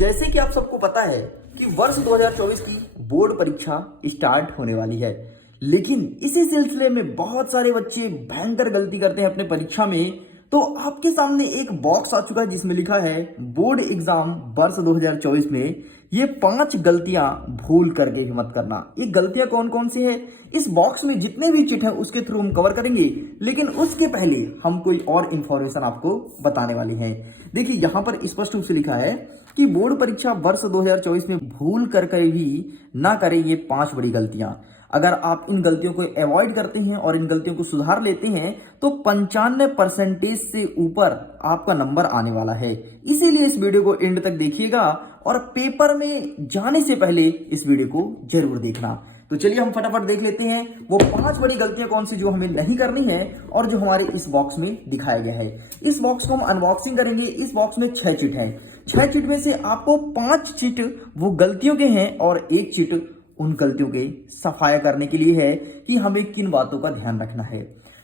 जैसे कि आप सबको पता है कि वर्ष 2024 की बोर्ड परीक्षा स्टार्ट होने वाली है, लेकिन इसी सिलसिले में बहुत सारे बच्चे भयंकर गलती करते हैं अपने परीक्षा में। तो आपके सामने एक बॉक्स आ चुका है जिसमें लिखा है बोर्ड एग्जाम वर्ष 2024 में ये 5 गलतियां भूल करके भी मत करना। ये गलतियां कौन कौन सी है, इस बॉक्स में जितने भी चिट हैं उसके थ्रू हम कवर करेंगे, लेकिन उसके पहले हम कोई और इंफॉर्मेशन आपको बताने वाले हैं। देखिए यहाँ पर स्पष्ट रूप से लिखा है कि बोर्ड परीक्षा वर्ष 2024 में भूल करके भी ना करें ये 5 बड़ी गलतियां। अगर आप इन गलतियों को अवॉइड करते हैं और इन गलतियों को सुधार लेते हैं तो 95% से ऊपर आपका नंबर आने वाला है। इसीलिए इस वीडियो को एंड तक देखिएगा और पेपर में जाने से पहले इस वीडियो को जरूर देखना। तो चलिए हम फटाफट देख लेते हैं वो 5 बड़ी गलतियां कौन सी जो हमें नहीं करनी है और जो हमारे इस बॉक्स में दिखाया गया है। इस बॉक्स को हम अनबॉक्सिंग करेंगे। इस बॉक्स में 6 चिट है। 6 चिट में से आपको 5 चिट वो गलतियों के हैं और 1 चिट उन गलतियों के सफाया करने के लिए है कि हमें किन बातों का ध्यान रखना है।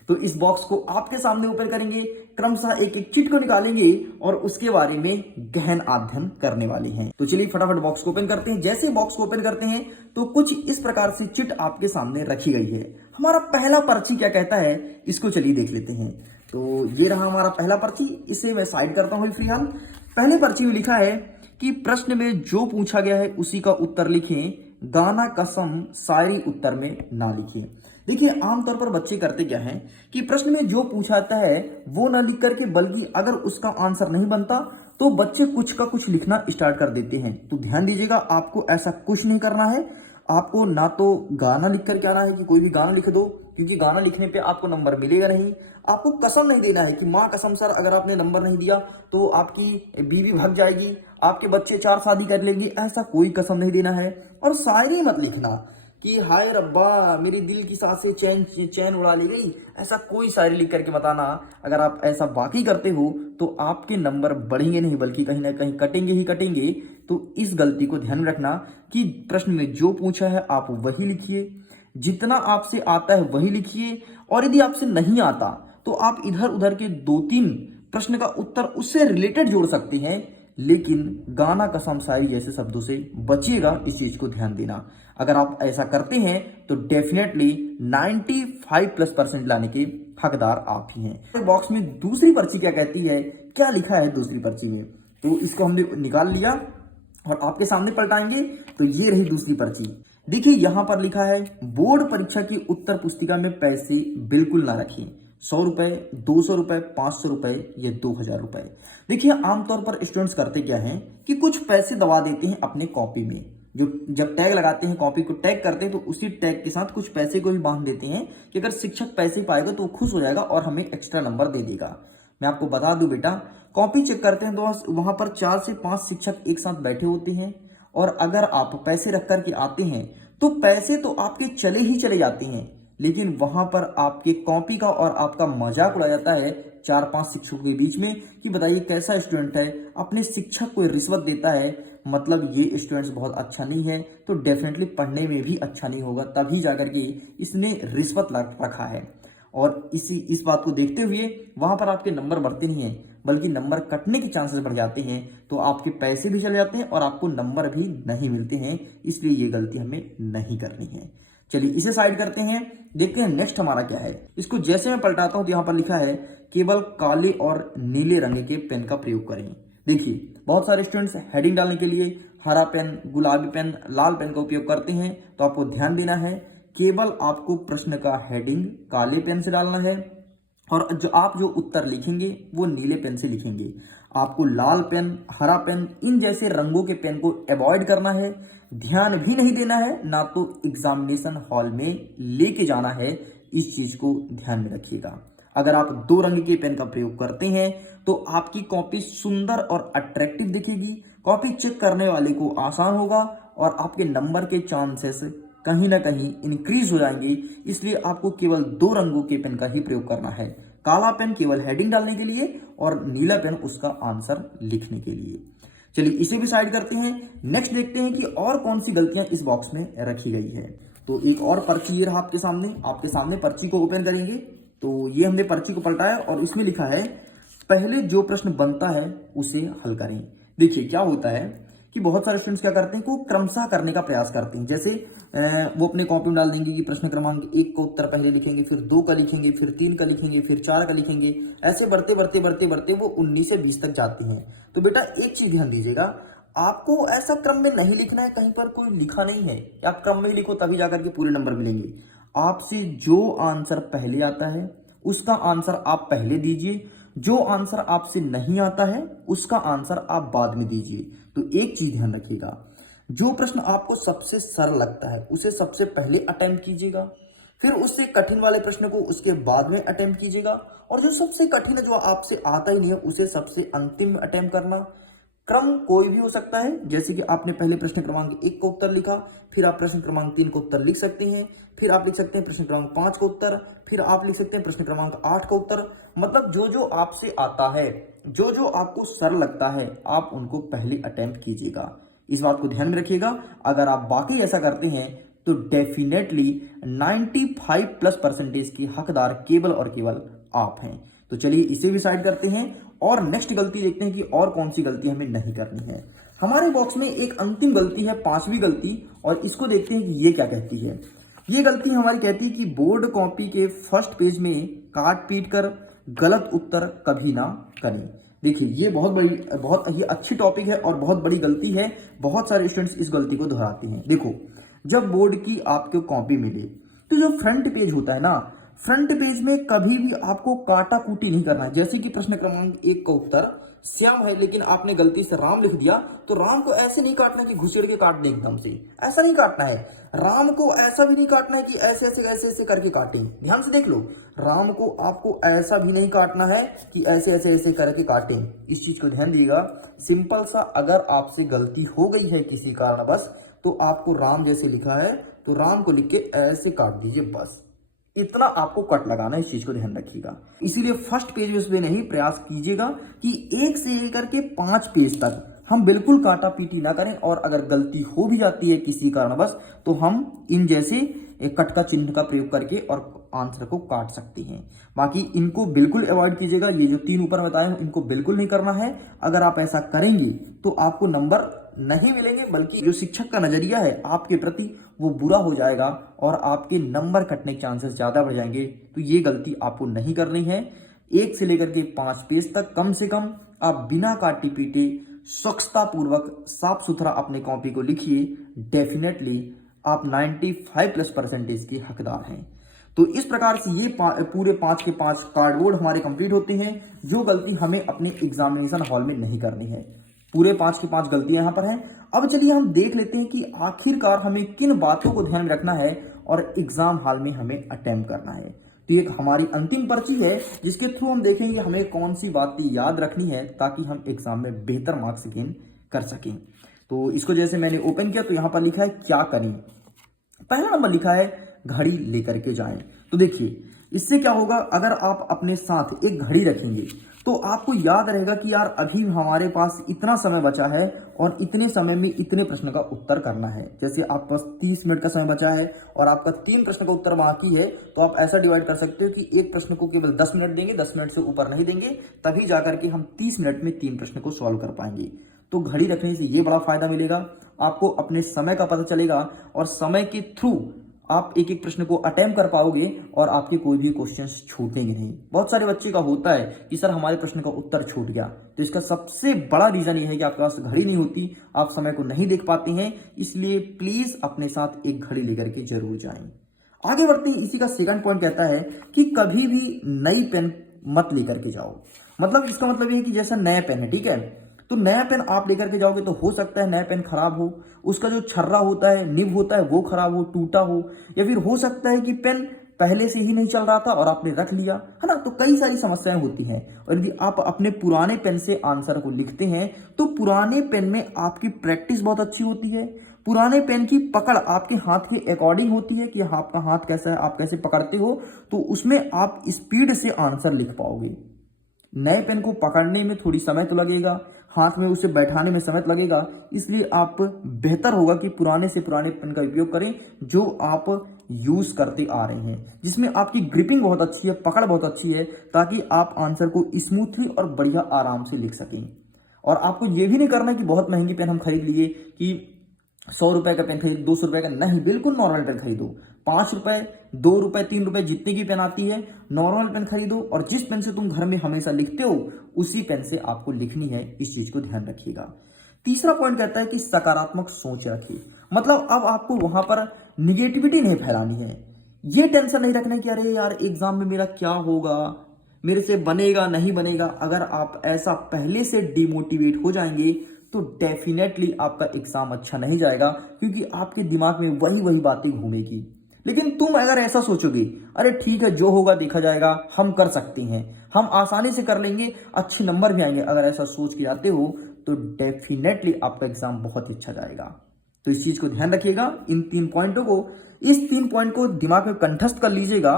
तो इस बॉक्स को आपके सामने ओपन करेंगे, क्रमशः एक एक चिट को निकालेंगे और उसके बारे में गहन अध्ययन करने वाले हैं। तो चलिए फटाफट बॉक्स को ओपन करते हैं। जैसे बॉक्स को ओपन करते हैं तो कुछ इस प्रकार से चिट आपके सामने रखी गई है। हमारा पहला पर्ची क्या कहता है इसको चलिए देख लेते हैं। तो ये रहा हमारा पहला पर्ची, इसे मैं साइड करता हूं फिलहाल। पहले पर्ची में लिखा है कि प्रश्न में जो पूछा गया है उसी का उत्तर लिखें, गाना कसम शायरी उत्तर में ना लिखिए। देखिए आमतौर पर बच्चे करते क्या हैं कि प्रश्न में जो पूछा जाता है वो ना लिख करके, बल्कि अगर उसका आंसर नहीं बनता तो बच्चे कुछ का कुछ लिखना स्टार्ट कर देते हैं। तो ध्यान दीजिएगा, आपको ऐसा कुछ नहीं करना है। आपको ना तो गाना लिख करके आना है कि कोई भी गाना लिख दो, क्योंकि गाना लिखने पे आपको नंबर मिलेगा नहीं। आपको कसम नहीं देना है कि माँ कसम सर अगर आपने नंबर नहीं दिया तो आपकी बीवी भाग जाएगी, आपके बच्चे 4 शादी कर लेंगे, ऐसा कोई कसम नहीं देना है। और शायरी मत लिखना कि हाय रब्बा मेरी दिल की सांसें चैन उड़ा ली गई, ऐसा कोई शायरी लिख करके मत आना। अगर आप ऐसा वाकई करते हो तो आपके नंबर बढ़ेंगे नहीं बल्कि कहीं ना कहीं कटेंगे ही कटेंगे। तो इस गलती को ध्यान रखना कि प्रश्न में जो पूछा है आप वही लिखिए, जितना आपसे आता है वही लिखिए, और यदि आपसे नहीं आता तो आप इधर उधर के 2-3 प्रश्न का उत्तर उससे रिलेटेड जोड़ सकते हैं, लेकिन गाना कसम शायरी जैसे शब्दों से बचिएगा। इस चीज को ध्यान देना। अगर आप ऐसा करते हैं तो डेफिनेटली 95+% लाने के हकदार आप ही हैं। बॉक्स में दूसरी पर्ची क्या कहती है, क्या लिखा है दूसरी पर्ची में, तो इसको हमने निकाल लिया और आपके सामने पलटाएंगे। तो ये रही दूसरी पर्ची। देखिए यहां पर लिखा है बोर्ड परीक्षा की उत्तर पुस्तिका में पैसे बिल्कुल ना रखें। 100 रुपए, 200 रुपए, 500 रुपए या 2000 रुपए। देखिए आमतौर पर स्टूडेंट्स करते क्या हैं कि कुछ पैसे दबा देते हैं अपने कॉपी में। जो जब टैग लगाते हैं, कॉपी को टैग करते हैं, तो उसी टैग के साथ कुछ पैसे को भी बांध देते हैं कि अगर शिक्षक पैसे पाएगा तो वो खुश हो जाएगा और हमें एक्स्ट्रा नंबर दे देगा। मैं आपको बता दूं बेटा, कॉपी चेक करते हैं तो वहां पर 4 से 5 शिक्षक एक साथ बैठे होते हैं, और अगर आप पैसे रख करके आते हैं तो पैसे तो आपके चले ही चले जाते हैं, लेकिन वहां पर आपके कॉपी का और आपका मजाक उड़ाया जाता है 4-5 शिक्षकों के बीच में कि बताइए कैसा स्टूडेंट है, अपने शिक्षक को रिश्वत देता है, मतलब ये स्टूडेंट्स बहुत अच्छा नहीं है, तो डेफिनेटली पढ़ने में भी अच्छा नहीं होगा, तभी जाकर के इसने रिश्वत रखा है। और इस बात को देखते हुए वहां पर आपके नंबर बढ़ते नहीं है बल्कि नंबर कटने के चांसेस बढ़ जाते हैं। तो आपके पैसे भी चले जाते हैं और आपको नंबर भी नहीं मिलते हैं। इसलिए ये गलती हमें नहीं करनी है। चलिए इसे साइड करते हैं, देखते हैं नेक्स्ट हमारा क्या है। इसको जैसे मैं पलटाता हूं तो यहाँ पर लिखा है केवल काले और नीले रंग के पेन का प्रयोग करें। देखिए बहुत सारे स्टूडेंट्स हेडिंग डालने के लिए हरा पेन, गुलाबी पेन, लाल पेन का उपयोग करते हैं। तो आपको ध्यान देना है केवल आपको प्रश्न का हेडिंग काले पेन से डालना है और जो उत्तर लिखेंगे वो नीले पेन से लिखेंगे। आपको लाल पेन, हरा पेन, इन जैसे रंगों के पेन को अवॉइड करना है, ध्यान भी नहीं देना है, ना तो एग्जामिनेशन हॉल में लेके जाना है। इस चीज को ध्यान में रखिएगा। अगर आप 2 रंग के पेन का प्रयोग करते हैं तो आपकी कॉपी सुंदर और अट्रैक्टिव दिखेगी, कॉपी चेक करने वाले को आसान होगा और आपके नंबर के चांसेस कहीं ना कहीं इंक्रीज हो जाएंगे। इसलिए आपको केवल 2 रंगों के पेन का ही प्रयोग करना है। काला पेन केवल हेडिंग डालने के लिए और नीला पेन उसका आंसर लिखने के लिए। चलिए इसे भी साइड करते हैं। नेक्स्ट देखते हैं कि और कौन सी गलतियां इस बॉक्स में रखी गई है। तो एक और पर्ची ये रहा आपके सामने पर्ची को ओपन करेंगे तो ये हमने पर्ची को पलटाया और इसमें लिखा है पहले जो प्रश्न बनता है उसे हल करें। देखिए क्या होता है कि बहुत सारे स्टूडेंट्स क्या करते हैं को क्रमशः करने का प्रयास करते हैं। जैसे वो अपने कॉपी में डाल देंगे कि प्रश्न क्रमांक 1 का उत्तर पहले लिखेंगे, फिर 2 का लिखेंगे, फिर 3 का लिखेंगे, फिर 4 का लिखेंगे। ऐसे बढ़ते बढ़ते बढ़ते बढ़ते वो 19 से 20 तक जाते हैं। तो बेटा एक चीज ध्यान दीजिएगा, आपको ऐसा क्रम में नहीं लिखना है, कहीं पर कोई लिखा नहीं है कि आप क्रम में ही लिखो तभी जाकर के पूरे नंबर मिलेंगे। आपसे जो आंसर पहले आता है उसका आंसर आप पहले दीजिए, जो आंसर आपसे नहीं आता है उसका आंसर आप बाद में दीजिए। तो एक चीज ध्यान रखिएगा, जो प्रश्न आपको सबसे सरल लगता है उसे सबसे पहले अटेम्प्ट कीजिएगा, फिर उससे कठिन वाले प्रश्न को उसके बाद में अटेम्प्ट कीजिएगा, और जो सबसे कठिन है जो आपसे आता ही नहीं है उसे सबसे अंतिम में अटेम्प्ट करना। क्रम कोई भी हो सकता है, जैसे कि आपने पहले प्रश्न क्रमांक 1 का उत्तर लिखा, फिर आप प्रश्न क्रमांक 3 का उत्तर लिख सकते हैं, फिर आप लिख सकते हैं प्रश्न क्रमांक 5 का उत्तर, फिर आप लिख सकते हैं प्रश्न क्रमांक 8 का उत्तर। मतलब जो जो आपसे आता है, जो जो आपको सरल लगता है, आप उनको पहले अटेम्प्ट कीजिएगा। इस बात को ध्यान में रखिएगा। अगर आप वाकई ऐसा करते हैं तो डेफिनेटली 95+ % की हकदार केवल और केवल आप हैं। तो चलिए इसे भी साइड करते हैं और नेक्स्ट गलती देखते हैं कि और कौन सी गलती हमें नहीं करनी है। हमारे बॉक्स में एक अंतिम गलती है, 5वीं गलती, और इसको देखते हैं कि ये क्या कहती है। ये गलती हमारी कहती है कि बोर्ड कॉपी के फर्स्ट पेज में काट पीट कर गलत उत्तर कभी ना करें। देखिए ये बहुत ही अच्छी टॉपिक है और बहुत बड़ी गलती है। बहुत सारे स्टूडेंट्स इस गलती को दोहराते हैं। देखो, जब बोर्ड की आपको कॉपी मिले तो जो फ्रंट पेज होता है ना, फ्रंट पेज में कभी भी आपको काटा कूटी नहीं करना है। जैसे कि प्रश्न क्रमांक 1 का उत्तर श्याम है लेकिन आपने गलती से राम लिख दिया, तो राम को ऐसे नहीं काटना कि घुसेड़ के काट दे एकदम से, ऐसा नहीं काटना है। राम को ऐसा भी नहीं काटना है कि ऐसे ऐसे ऐसे ऐसे करके काटें। ध्यान से देख लो, राम को आपको ऐसा भी नहीं काटना है कि ऐसे ऐसे ऐसे करके काटें। इस चीज को ध्यान दीजिएगा। सिंपल सा, अगर आपसे गलती हो गई है किसी कारणवश, तो आपको राम जैसे लिखा है तो राम को लिख के ऐसे काट दीजिए, बस इतना आपको कट लगाना है। इस चीज को ध्यान रखिएगा। इसीलिए फर्स्ट पेज पे नहीं, प्रयास कीजिएगा कि 1 से लेकर के 5 पेज तक हम बिल्कुल काटा पीटी ना करें, और अगर गलती हो भी जाती है किसी कारणवश तो हम इन जैसे एक कट का चिन्ह का प्रयोग करके और आंसर को काट सकते हैं। बाकी इनको बिल्कुल अवॉइड कीजिएगा। ये जो 3 ऊपर बताए हैं इनको बिल्कुल नहीं करना है। अगर आप ऐसा करेंगे तो आपको नंबर नहीं मिलेंगे, बल्कि जो शिक्षक का नजरिया है आपके प्रति वो बुरा हो जाएगा और आपके नंबर कटने के चांसेस ज्यादा बढ़ जाएंगे। तो ये गलती आपको नहीं करनी है। 1 से लेकर के 5 पेज तक कम से कम आप बिना काटी पीटे स्वच्छता पूर्वक साफ सुथरा अपने कॉपी को लिखिए। डेफिनेटली आप 95+ % की हकदार हैं। तो इस प्रकार से ये पूरे 5 के 5 कार्डबोर्ड हमारे कंप्लीट होते हैं, जो गलती हमें अपने एग्जामिनेशन हॉल में नहीं करनी है। पूरे 5 की 5 गलतियां यहां पर हैं। अब चलिए हम देख लेते हैं कि आखिरकार हमें किन बातों को ध्यान में रखना है और एग्जाम हॉल में हमें अटेम्प्ट करना है। तो एक हमारी अंतिम पर्ची है जिसके थ्रू हम देखेंगे हमें कौन सी बातें याद रखनी है ताकि हम एग्जाम में बेहतर मार्क्स गेन कर सकें। तो इसको जैसे मैंने ओपन किया तो यहां पर लिखा है क्या करें। पहला नंबर लिखा है घड़ी लेकर के जाएं। तो देखिए इससे क्या होगा, अगर आप अपने साथ एक घड़ी रखेंगे तो आपको याद रहेगा कि यार अभी हमारे पास इतना समय बचा है और इतने समय में इतने प्रश्न का उत्तर करना है। जैसे आप पास 30 मिनट का समय बचा है और आपका 3 प्रश्न का उत्तर बाकी है, तो आप ऐसा डिवाइड कर सकते हो कि एक प्रश्न को केवल 10 मिनट देंगे, 10 मिनट से ऊपर नहीं देंगे, तभी जाकर के हम 30 मिनट में 3 प्रश्न को सॉल्व कर पाएंगे। तो घड़ी रखने से ये बड़ा फायदा मिलेगा, आपको अपने समय का पता चलेगा और समय के थ्रू आप एक एक प्रश्न को अटेम्प्ट कर पाओगे और आपके कोई भी क्वेश्चंस छूटेंगे नहीं। बहुत सारे बच्चे का होता है कि सर हमारे प्रश्न का उत्तर छूट गया, तो इसका सबसे बड़ा रीजन ये है कि आपके पास घड़ी नहीं होती, आप समय को नहीं देख पाते हैं। इसलिए प्लीज अपने साथ एक घड़ी लेकर के जरूर जाएं। आगे बढ़ते हैं। इसी का सेकंड पॉइंट कहता है कि कभी भी नई पेन मत लेकर के जाओ। मतलब इसका मतलब ये है कि जैसा नया पेन है, ठीक है, तो नया पेन आप लेकर के जाओगे तो हो सकता है नया पेन खराब हो, उसका जो छर्रा होता है, निब होता है वो खराब हो, टूटा हो, या फिर हो सकता है कि पेन पहले से ही नहीं चल रहा था और आपने रख लिया, है ना। तो कई सारी समस्याएं होती हैं। और यदि आप अपने पुराने पेन से आंसर को लिखते हैं तो पुराने पेन में आपकी प्रैक्टिस बहुत अच्छी होती है, पुराने पेन की पकड़ आपके हाथ के अकॉर्डिंग होती है कि आपका हाथ कैसा है, आप कैसे पकड़ते हो, तो उसमें आप स्पीड से आंसर लिख पाओगे। नए पेन को पकड़ने में थोड़ी समय तो लगेगा, हाथ में उसे बैठाने में समय लगेगा, इसलिए आप बेहतर होगा कि पुराने से पुराने पेन का उपयोग करें जो आप यूज करते आ रहे हैं, जिसमें आपकी ग्रिपिंग बहुत अच्छी है, पकड़ बहुत अच्छी है, ताकि आप आंसर को स्मूथली और बढ़िया आराम से लिख सकें। और आपको ये भी नहीं करना है कि बहुत महंगी पेन हम खरीद लिए कि 100 रुपए का पेन खरीद, 200 रुपए का नहीं, बिल्कुल नॉर्मल पेन खरीदो। 5 रुपए, 2 रुपए, 3 रुपए जितने की पेन आती है नॉर्मल पेन खरीदो, और जिस पेन से तुम घर में हमेशा लिखते हो उसी पेन से आपको लिखनी है, इस चीज को ध्यान रखिएगा। तीसरा पॉइंट कहता है कि सकारात्मक सोच रखिए, मतलब अब आपको वहां पर निगेटिविटी नहीं फैलानी है। ये टेंशन नहीं रखना कि अरे यार एग्जाम में मेरा क्या होगा, मेरे से बनेगा नहीं बनेगा। अगर आप ऐसा पहले से डिमोटिवेट हो जाएंगे तो डेफिनेटली आपका एग्जाम अच्छा नहीं जाएगा, क्योंकि आपके दिमाग में वही वही बातें घूमेगी। लेकिन तुम अगर ऐसा सोचोगे, अरे ठीक है जो होगा देखा जाएगा, हम कर सकते हैं, हम आसानी से कर लेंगे, अच्छे नंबर भी आएंगे, अगर ऐसा सोच के आते हो तो डेफिनेटली आपका एग्जाम बहुत ही अच्छा जाएगा। तो इस चीज को ध्यान रखिएगा, इन 3 पॉइंटों को, इस 3 पॉइंट को दिमाग में कंठस्थ कर लीजिएगा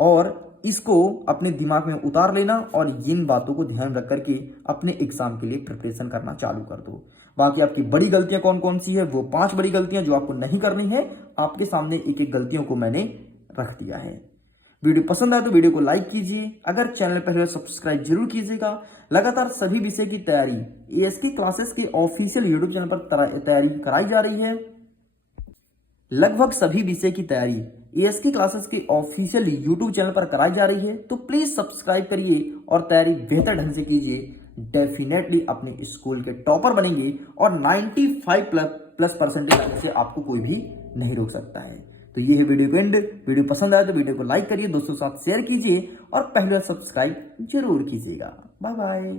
और इसको अपने दिमाग में उतार लेना, और इन बातों को ध्यान रख करके अपने एग्जाम के लिए प्रिपरेशन करना चालू कर दो। बाकी आपकी बड़ी गलतियां कौन कौन सी है, वो 5 बड़ी गलतियां जो आपको नहीं करनी है, आपके सामने एक एक गलतियों को मैंने रख दिया है। वीडियो पसंद आए तो वीडियो को लाइक कीजिए, अगर चैनल पहले सब्सक्राइब जरूर कीजिएगा। लगातार सभी विषय की तैयारी एएसके क्लासेस के ऑफिशियल यूट्यूब चैनल पर तैयारी कराई जा रही है। लगभग सभी विषय की तैयारी एएसके क्लासेस के ऑफिशियल यूट्यूब चैनल पर कराई जा रही है, तो प्लीज सब्सक्राइब करिए और तैयारी बेहतर ढंग से कीजिए। डेफिनेटली अपने स्कूल के टॉपर बनेंगे और 95 प्लस परसेंटेज आने से आपको कोई भी नहीं रोक सकता है। तो ये है वीडियो एंड। वीडियो पसंद आया तो वीडियो को लाइक करिए, दोस्तों के साथ शेयर कीजिए और पहले सब्सक्राइब जरूर कीजिएगा। Bye bye.